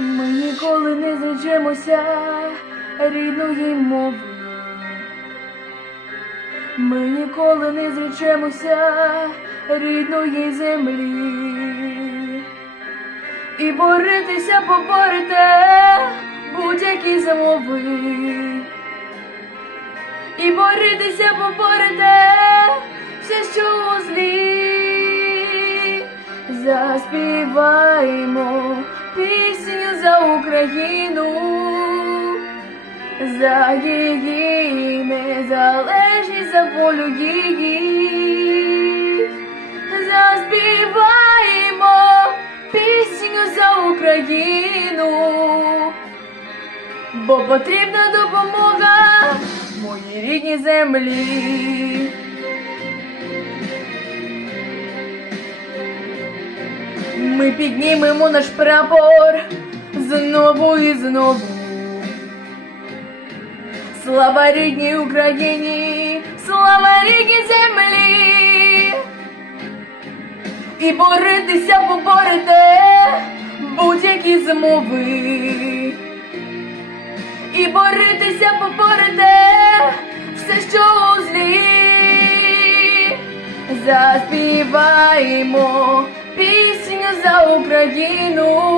ніколи не зречемося рідної мови. Ми ніколи не зречемося рідної землі. І боритися поборете будь-які замови. І боритися поборете все, що у злі. Заспіваємо за Україну, за її незалежність, за волю її. Заспіваємо пісню за Україну, бо потрібна допомога моїй рідній землі. Ми піднімемо наш прапор знову і знову. Слава рідній Україні, слава рідній землі. І боритися поборете будь-які змови. І боритися поборете все, що у злі. Заспіваємо пісню за Україну,